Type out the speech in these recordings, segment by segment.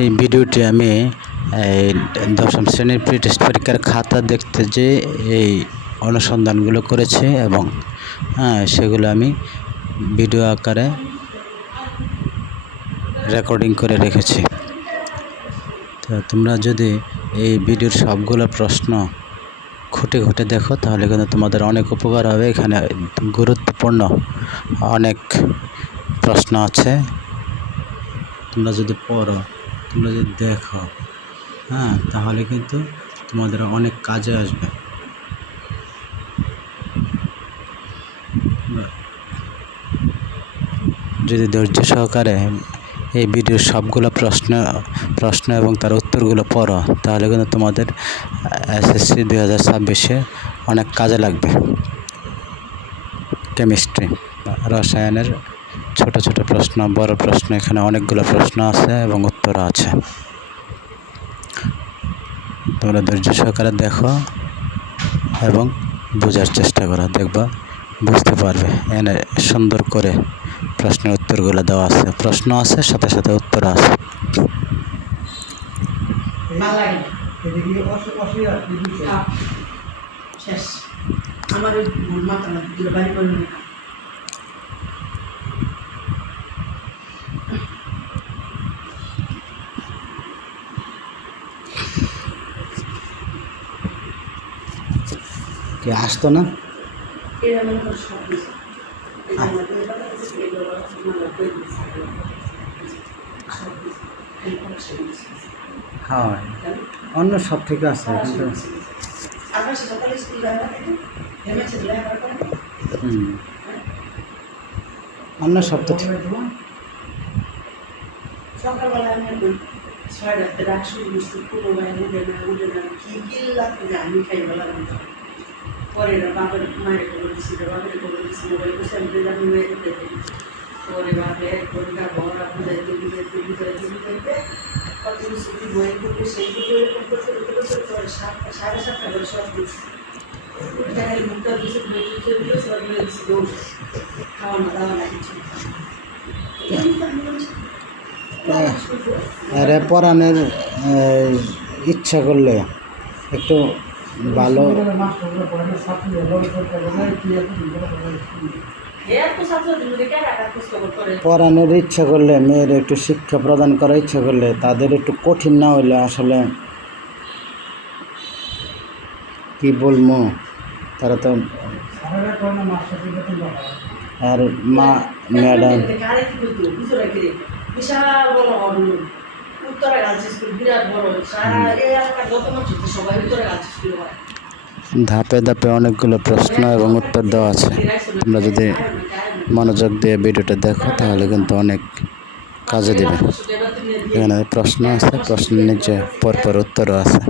এই ভিডিওটি আমি, এই দশম শ্রেণির প্রি টেস্ট পরীক্ষার খাতা দেখতে যে এই অনুসন্ধানগুলো করেছি এবং হ্যাঁ সেগুলো আমি ভিডিও আকারে রেকর্ডিং করে রেখেছি। তো তোমরা যদি এই ভিডিওর সবগুলো প্রশ্ন খুঁটে খুঁটে দেখো, তাহলে কিন্তু তোমাদের অনেক উপকার হবে। এখানে গুরুত্বপূর্ণ অনেক প্রশ্ন আছে। তোমরা যদি পড়ো তোমরা যদি দেখো হ্যাঁ তাহলে কিন্তু তোমাদের অনেক কাজে আসবে। যদি ধৈর্য সহকারে এই ভিডিওর সবগুলো প্রশ্ন প্রশ্ন এবং তার উত্তরগুলো পড়ো, তাহলে কিন্তু তোমাদের এসএসসি দুই হাজার ছাব্বিশে অনেক কাজে লাগবে। কেমিস্ট্রি রসায়নের ছোট ছোট প্রশ্ন বড় প্রশ্ন এখানে অনেকগুলো প্রশ্ন আছে এবং উত্তর আছে। তোমরা ধৈর্য সহকারে দেখো এবং বোঝার চেষ্টা করো দেখবা বুঝতে পারবে। এনে সুন্দর করে প্রশ্নের উত্তরগুলো দেওয়া আছে। প্রশ্ন আছে সাথে সাথে উত্তর আছে। শেষ। আমার ওই ভুল মাথা না দুটো বাড়ি করে নিয়ে কি আসতো না এরা মনে করে সব কিছু এই যে আমাদের এই কথা আছে, এই বাবা মানে কই দিছে। সব কিছু। এই কথা আসতো না? হ্যাঁ অন্য সব ঠিক আছে অন্য সব তো ঠিক সকালবেলা আমি ছয় রাতে ডাক শুরু করছি কোনো ভাই উঠে না কি কি আমি খাই পরে বাবার মায়ের খবর দিচ্ছি বাবার খবর দিচ্ছি মোবাইল বসে আমি আমি মেয়ে দেখতে থাকি পরে বাপে এক ঘণ্টা বড় বুঝাইতে বুঝাইতে বুঝাইতে বুঝাইতে কত কিছু কি বই করবে সেই দিকে এরকম করতে করতে করতে পরে সাতটা, সাড়ে সাতটা করে সব দিচ্ছি দেখা গেল মুখটা দিচ্ছে বই দিচ্ছে দিলে সব মিলে দিচ্ছি দৌড়। খাওয়া না, দাওয়া না, কিছু আরে পড়ানোর ইচ্ছা করলে একটু ভালো? পড়ানোর ইচ্ছা করলে, মেয়ের একটু শিক্ষা প্রদান করার ইচ্ছা করলে, তাদের একটু কঠিন না হইলে আসলে কি বলব তারা তো আর মা ম্যাডাম উত্তরা গার্লস স্কুল বিরাট বড়। সারা এই এলাকার যত মানুষ সবাই উত্তরা গার্লস স্কুল হয় ধাপে ধাপে অনেকগুলো প্রশ্ন এবং উত্তর দেওয়া আছে। তোমরা যদি মনোযোগ দিয়ে ভিডিওটা দেখো তাহলে কিন্তু অনেক কাজে দেবে। এখানে প্রশ্ন আছে প্রশ্নের নিচে পরপর উত্তরও আছে।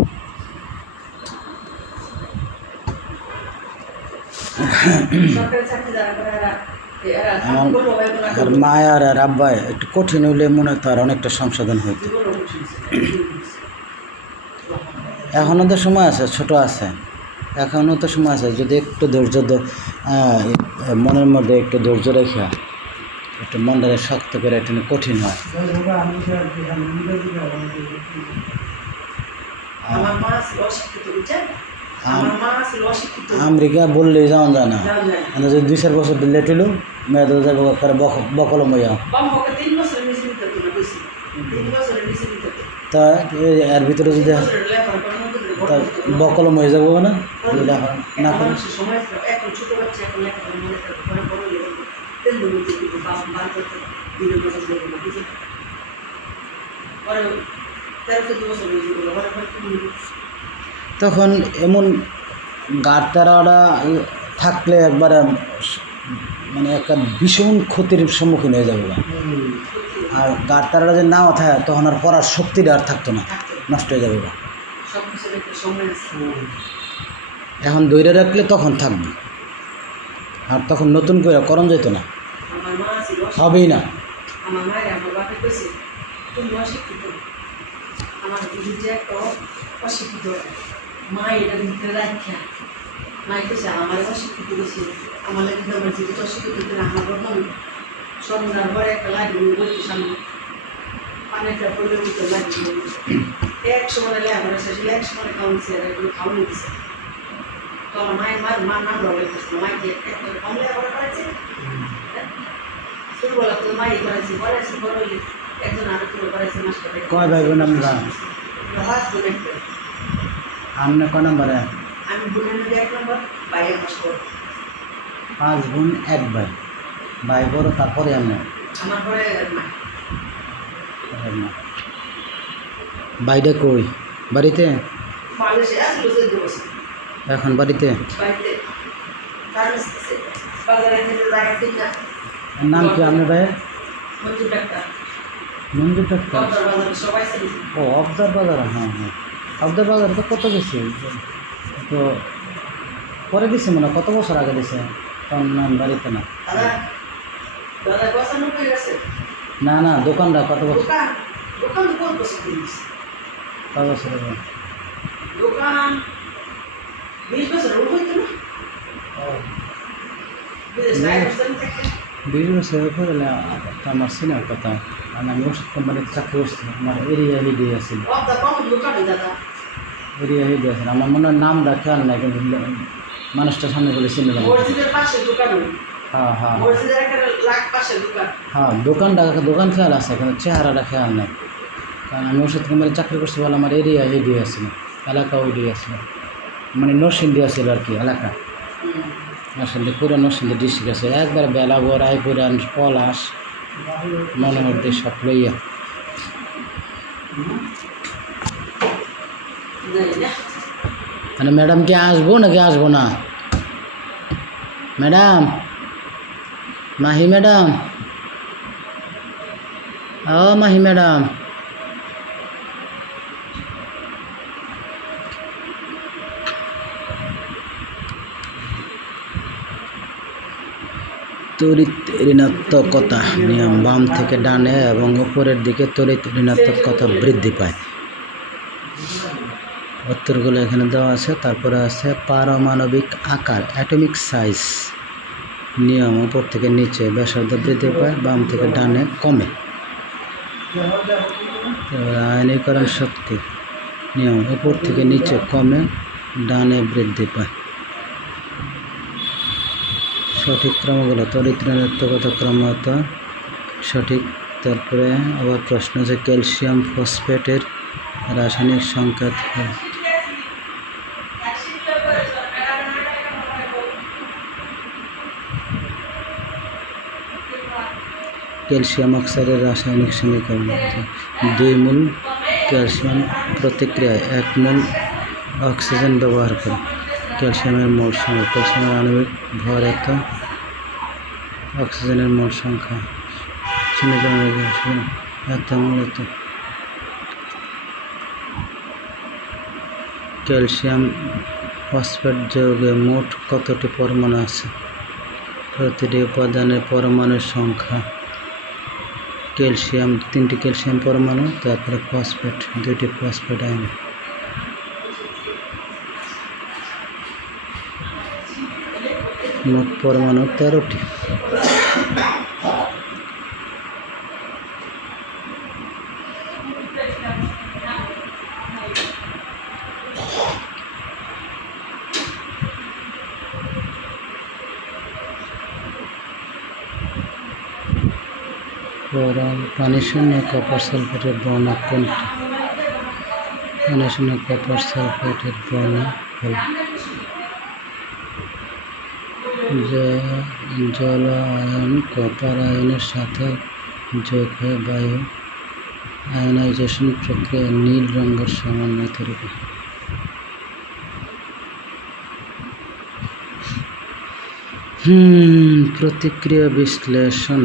সরকারি চাকরি যারা বলল আর মায়ার আর আব্বায় একটু কঠিন হইলে মনে তার অনেকটা সংশোধন হইতো। এখনও তো সময় আছে ছোট আছে। এখনও তো সময় আছে যদি একটু ধৈর্য মনের মধ্যে একটু ধৈর্য রেখে একটু মনটাকে শক্ত করে একটু কঠিন হয়। আমেরিকা বললেই যাওয়া যায় না। যাওয়া যায় না। আমরা যদি দুই চার বছর লেট হইল মেয়েদের যাব করে বক- বকলম হইয়া বাম্মাকে তিন বছরের নিচে নিতে হতো না বেশি তিন বছরের নিচে নিতে হতো তা এর ভিতরে যদি বকলম হয়ে যাব না না করে- তেরো তখন এমন গাড়তারাটা থাকলে একবারে মানে একটা ভীষণ ক্ষতির সম্মুখীন হয়ে যাবে আর গাড়তারাটা যে না থাকে তখন আর পড়ার শক্তিটা আর থাকতো না, নষ্ট হয়ে যাবে এখন দৈরে রাখলে তখন থাকবে। আর তখন নতুন করে করণ যেত না। হবেই না। মায়ের আমার বাপে অশিক্ষিত আমার দিদি যে একটা অশিক্ষিত মা এটা ভিতরে রাখা মা কইছে আমার আমার লাগে আমার জীবিত অশিক্ষিত করে আমার বদনাম সন্ধ্যার পরে একটা লাগে বলতে সামনে পানিটা পড়লে উঠতে লাগবে এক সময় লেখাপড়া শেষ এক সময় কাউন্সিলার এগুলো খাওয়ানো দিছে তো আমার মায়ের মার মার নাম রবে মাইকে একবার কম লেখাপড়া করেছে ছোটবেলা তো মাই করেছে করেছে বড় একজন আরও করে করেছে মাস্টার কয় ভাই বোন আপনারা? লাস্ট বোন একটা আপনি ক নম্বরে? আমি বোনের এক নম্বর বাইরে পাস করো পাঁচ বোন এক ভাই ভাই বড় তারপরে আমি আমার পরে মা বাইরে কই? বাড়িতে? এখন বাড়িতে? নাম কি আপনার ভাইয়ের? মঞ্জুর ডাক্তার। ও অবদার বাজার হ্যাঁ হ্যাঁ। অবদার বাজারে তো কত গেছে তো পরে দিছে মনে কত বছর আগে দিছে? তখন নাম বাড়িতে না। না না দোকানটা কত বছর? কত বছর আগে দোকান বিশ বছর বিশ বছর পরে আমার সিনার কথা। আমি ওষুধ কোম্পানিতে চাকরি করছি আমার এরিয়া হেডে আছিল এরিয়া হেডে আছিল আমার মনে হয় নামটা খেয়াল নাই কিন্তু মানুষটা সামনে বলে চিনে গেলাম মসজিদের পাশে দোকান। ওই। হ্যাঁ। হ্যাঁ হ্যাঁ দোকানটা দোকান খেয়াল আছে কিন্তু চেহারাটা খেয়াল নাই। কারণ আমি ওষুধ কোম্পানি চাকরি করছি বলে আমার এরিয়া হেডে আছিল এলাকা ওইডি আছিল মানে নরসিংদী আছিল আর কি এলাকা। নরসিংদী পুরো নরসিংদী ডিস্ট্রিক্ট আছে। একবার বেলাগড় রায়পুরান পলাশ মনোহরদি সব লইয়া। মানে ম্যাডাম কি আসব নাকি আসব না? ম্যাডাম? মাহি ম্যাডাম? ও মাহি ম্যাডাম। তড়িৎ ঋণাত্মকতা নিয়ম বাম থেকে ডানে এবং উপরের দিকে তড়িৎ ঋণাত্মকতা বৃদ্ধি পায়। উত্তরগুলো এখানে দেওয়া আছে। তারপরে আছে পারমাণবিক আকার, অ্যাটমিক সাইজ নিয়ম, উপর থেকে নিচে, ব্যাসার্ধ বৃদ্ধি পায়, বাম থেকে ডানে কমে। আয়নীকরণ শক্তি নিয়ম, উপর থেকে নিচে কমে, ডানে বৃদ্ধি পায়। সঠিক ক্রমগুলো ঋণাত্মকতা ক্রমত সঠিক। তারপরে আবার প্রশ্ন আছে, ক্যালসিয়াম ফসফেটের রাসায়নিক সংকেত হয়। ক্যালসিয়াম অক্সাইডের রাসায়নিক সমীকরণ দুই মূল ক্যালসিয়াম প্রতিক্রিয়ায় এক মূল অক্সিজেন ব্যবহার করে। ক্যালসিয়ামের মোট সংখ্যা, ক্যালসিয়ামের আণবিক ভর এত, অক্সিজেনের মোট সংখ্যা, সমীকরণের এত মূলত ক্যালসিয়াম ফসফেট যৌগে মোট কতটি পরমাণু আছে? প্রতিটি উপাদানের পরমাণুর সংখ্যা ক্যালসিয়াম তিনটি ক্যালসিয়াম পরমাণু তারপরে ফসফেট দুইটি ফসফেট আয়ন। মোট পরমাণু তেরোটি। পরম পানি শূন্য কপার সালফেটের বর্ণা কোনটি পানি শূন্য কপার সালফেটের বর্ণা হল জল আয়ন কপার আয়নের সাথে যোগ হয়ে বায়ু আয়নাইজেশন প্রক্রিয়া নীল রঙের সমন্বয় তৈরি করে প্রতিক্রিয়া বিশ্লেষণ।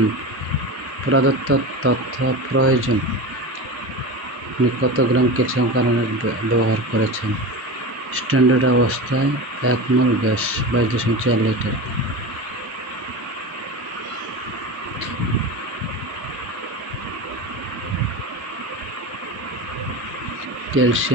প্রদত্ত তথ্য প্রয়োজন। আপনি কত গ্রাম ক্যালসিয়াম কার্বনেট ব্যবহার করেছেন। স্ট্যান্ডার্ড অবস্থায় এক মোল গ্যাস বাইশ দশমিক চার লিটার ক্যালসিয়াম